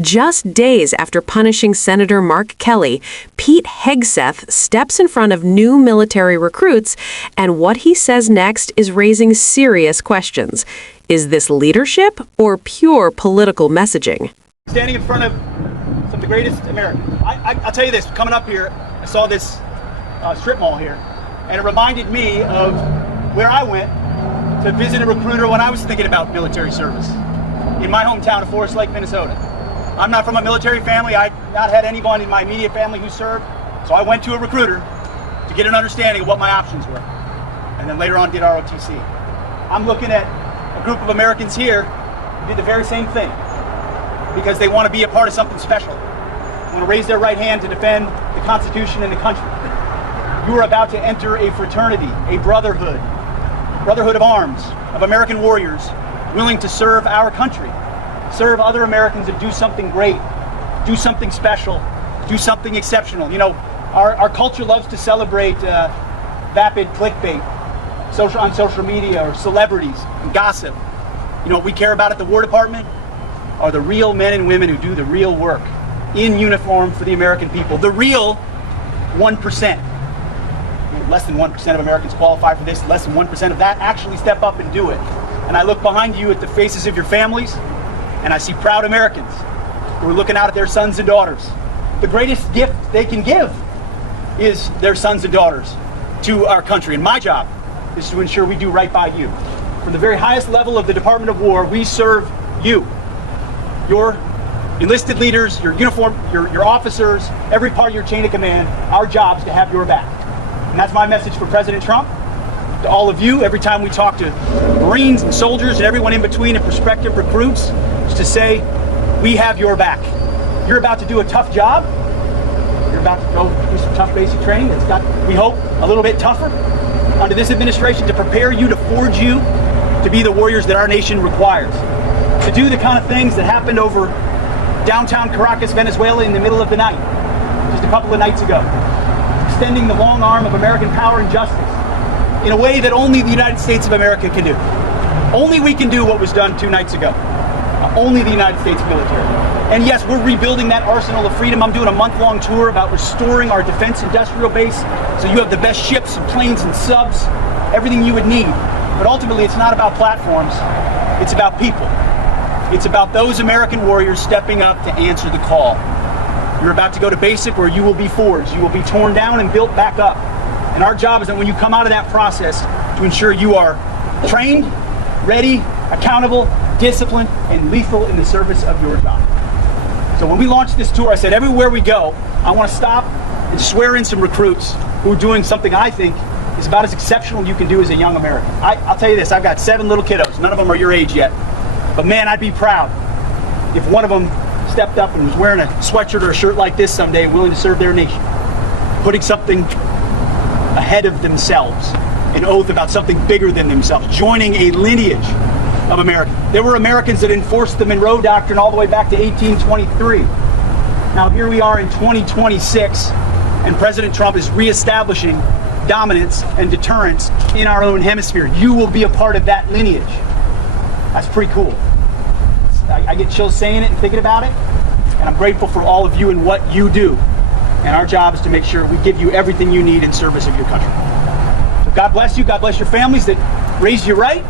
Just days after punishing Senator Mark Kelly, Pete Hegseth steps in front of new military recruits, and what he says next is raising serious questions. Is this leadership or pure political messaging? Standing in front of some of the greatest Americans. I'll tell you this, coming up here, I saw this strip mall here, and it reminded me of where I went to visit a recruiter when I was thinking about military service in my hometown of Forest Lake, Minnesota. I'm not from a military family. I've not had anyone in my immediate family who served, so I went to a recruiter to get an understanding of what my options were, and then later on did ROTC. I'm looking at a group of Americans here who did the very same thing because they want to be a part of something special. They want to raise their right hand to defend the Constitution and the country. You are about to enter a fraternity, a brotherhood of arms, of American warriors willing to serve our country, serve other Americans, and do something great, do something special, do something exceptional. You know, our culture loves to celebrate vapid clickbait on social media, or celebrities and gossip. You know what we care about at the War Department are the real men and women who do the real work in uniform for the American people. The real 1%. Less than 1% of Americans qualify for this. Less than 1% of that actually step up and do it. And I look behind you at the faces of your families, and I see proud Americans who are looking out at their sons and daughters. The greatest gift they can give is their sons and daughters to our country. And my job is to ensure we do right by you. From the very highest level of the Department of War, we serve you, your enlisted leaders, your uniform, your officers, every part of your chain of command. Our job is to have your back. And that's my message for President Trump, to all of you, every time we talk to Marines and soldiers and everyone in between and prospective recruits, is to say, we have your back. You're about to do a tough job. You're about to go do some tough basic training that's got, we hope, a little bit tougher under this administration to prepare you, to forge you to be the warriors that our nation requires. To do the kind of things that happened over downtown Caracas, Venezuela in the middle of the night, just a couple of nights ago. Extending the long arm of American power and justice in a way that only the United States of America can do. Only we can do what was done 2 nights ago. Only the United States military. And yes, we're rebuilding that arsenal of freedom. I'm doing a month-long tour about restoring our defense industrial base so you have the best ships and planes and subs, everything you would need. But ultimately, it's not about platforms. It's about people. It's about those American warriors stepping up to answer the call. You're about to go to basic, where you will be forged. You will be torn down and built back up. And our job is that when you come out of that process, to ensure you are trained, ready, accountable, disciplined, and lethal in the service of your job. So when we launched this tour, I said everywhere we go, I want to stop and swear in some recruits who are doing something I think is about as exceptional you can do as a young American. I'll tell you this, I've got 7 little kiddos. None of them are your age yet. But man, I'd be proud if one of them stepped up and was wearing a sweatshirt or a shirt like this someday, willing to serve their nation, putting something ahead of themselves, an oath about something bigger than themselves, joining a lineage of America. There were Americans that enforced the Monroe Doctrine all the way back to 1823. Now here we are in 2026, and President Trump is reestablishing dominance and deterrence in our own hemisphere. You will be a part of that lineage. That's pretty cool. I get chills saying it and thinking about it, and I'm grateful for all of you and what you do. And our job is to make sure we give you everything you need in service of your country. So God bless you. God bless your families that raised you right,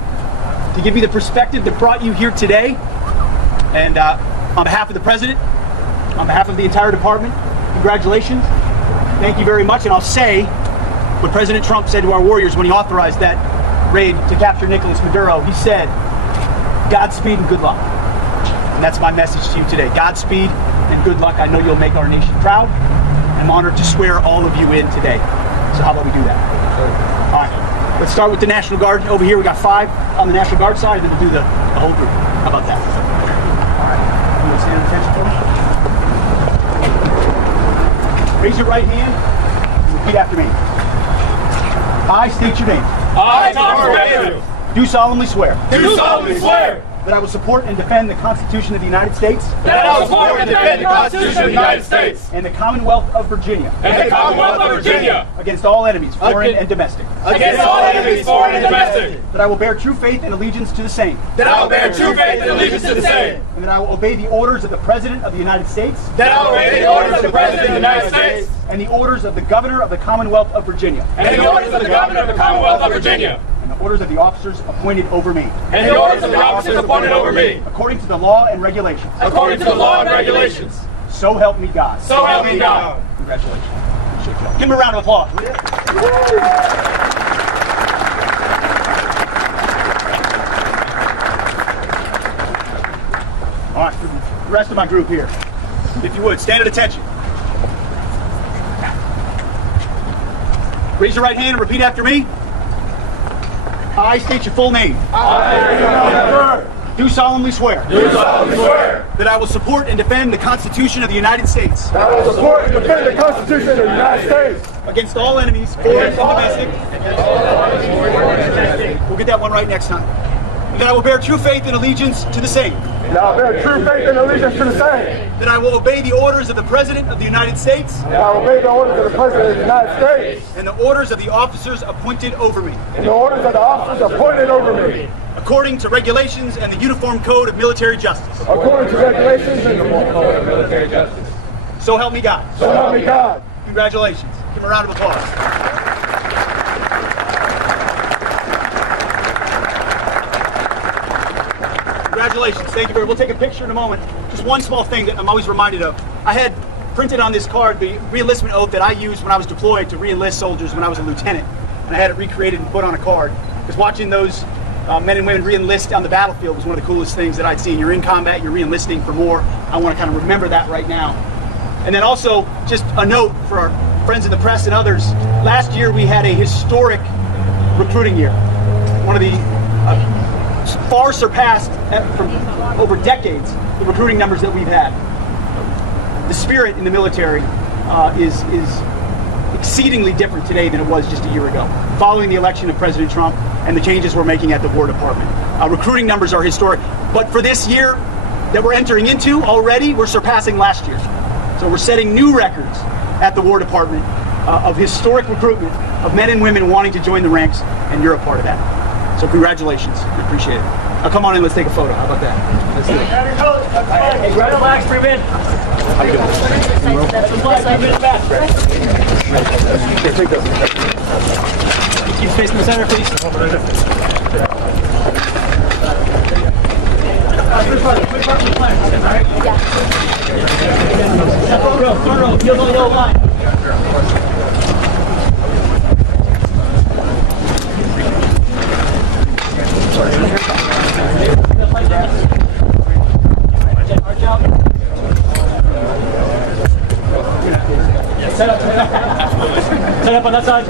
to give you the perspective that brought you here today. And on behalf of the President, on behalf of the entire department, congratulations. Thank you very much. And I'll say what President Trump said to our warriors when he authorized that raid to capture Nicolas Maduro. He said, Godspeed and good luck. And that's my message to you today. Godspeed and good luck. I know you'll make our nation proud. I'm honored to swear all of you in today. So how about we do that? Sure. All right. Let's start with the National Guard. Over here we got 5 on the National Guard side, and then we'll do the whole group. How about that? All right. You want to stand at attention for me? Raise your right hand and repeat after me. I state your name. I, Tom Rubio, do solemnly swear. do solemnly swear That I will support and defend the Constitution of the United States. That I will support and defend the Constitution of the United States. And the Commonwealth of Virginia. And the Commonwealth of Virginia. Against all enemies, foreign and domestic. Against all enemies, foreign and domestic. That I will bear true faith and allegiance to the same. That I will bear true faith and allegiance to the same. And that I will obey the orders of the President of the United States. That I will obey the orders of the President of the United States. And the orders of the Governor of the Commonwealth of Virginia. And the orders of the Governor of the Commonwealth of Virginia. And the orders of the officers appointed over me. And the orders of the officers appointed over me. According to the law and regulations. According to the law and regulations. So help me God. So help me God. Congratulations. Give him a round of applause. All right, for the rest of my group here, if you would, stand at attention. Raise your right hand and repeat after me. I state your full name. Do solemnly swear. Do solemnly swear. That I will support and defend the Constitution of the United States. That I will support and defend the Constitution of the United States. Against all enemies, foreign and domestic. We'll get that one right next time. That I will bear true faith and allegiance to the same. That I will bear true faith and allegiance to the same. That I will obey the orders of the President of the United States. That I will obey the orders of the President of the United States. And the orders of the officers appointed over me. And the orders of the officers appointed over me. According to regulations and the Uniform Code of Military Justice. According to regulations and the Uniform Code of Military Justice. So help me God. So help me God. Congratulations. Give him a round of applause. Congratulations. Thank you very much. We'll take a picture in a moment. Just one small thing that I'm always reminded of. I had printed on this card the re-enlistment oath that I used when I was deployed to re-enlist soldiers when I was a lieutenant. And I had it recreated and put on a card. Because watching those men and women re-enlist on the battlefield was one of the coolest things that I'd seen. You're in combat, you're re-enlisting for more. I want to kind of remember that right now. And then also, just a note for our friends in the press and others. Last year we had a historic recruiting year. One of the far surpassed from over decades the recruiting numbers that we've had. The spirit in the military is exceedingly different today than it was just a year ago, following the election of President Trump and the changes we're making at the War Department. Recruiting numbers are historic, but for this year that we're entering into already, we're surpassing last year. So we're setting new records at the War Department of historic recruitment of men and women wanting to join the ranks, and you're a part of that. So congratulations, I appreciate it. Now come on in, let's take a photo. How about that? Let's do it. Hey, relax, bring him in. How you doing? Here, take this. Keep facing the center, please. Front row, field on the yellow line. Set up on that side.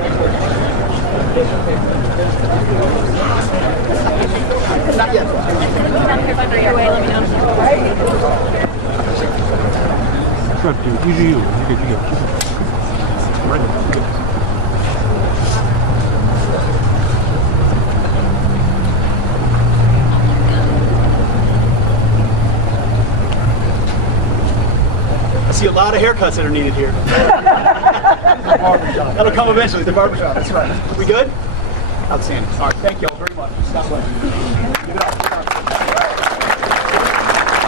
Not yet. I see a lot of haircuts that are needed here. That'll come eventually, the barbershop, that's right. We good? Outstanding. All right, thank you all very much. Stop playing. Give it up.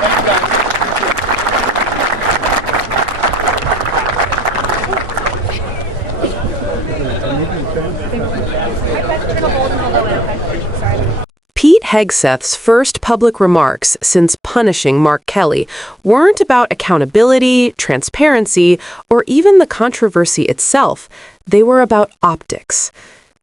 Thank you guys. Pete Hegseth's first public remarks since punishing Mark Kelly weren't about accountability, transparency, or even the controversy itself. They were about optics.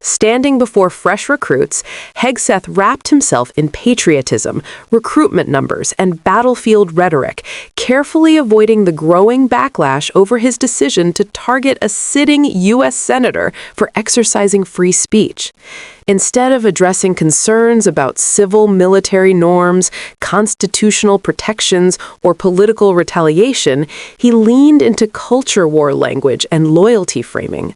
Standing before fresh recruits, Hegseth wrapped himself in patriotism, recruitment numbers, and battlefield rhetoric, carefully avoiding the growing backlash over his decision to target a sitting U.S. senator for exercising free speech. Instead of addressing concerns about civil military norms, constitutional protections, or political retaliation, he leaned into culture war language and loyalty framing.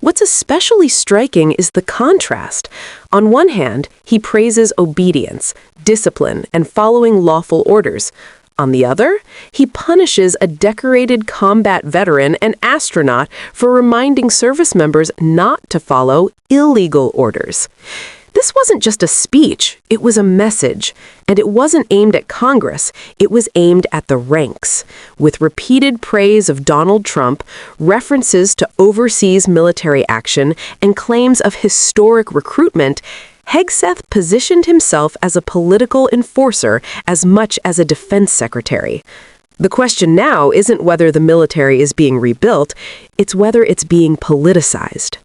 What's especially striking is the contrast. On one hand, he praises obedience, discipline, and following lawful orders. On the other, he punishes a decorated combat veteran and astronaut for reminding service members not to follow illegal orders. This wasn't just a speech, it was a message. And it wasn't aimed at Congress, it was aimed at the ranks. With repeated praise of Donald Trump, references to overseas military action, and claims of historic recruitment, Hegseth positioned himself as a political enforcer as much as a defense secretary. The question now isn't whether the military is being rebuilt, it's whether it's being politicized.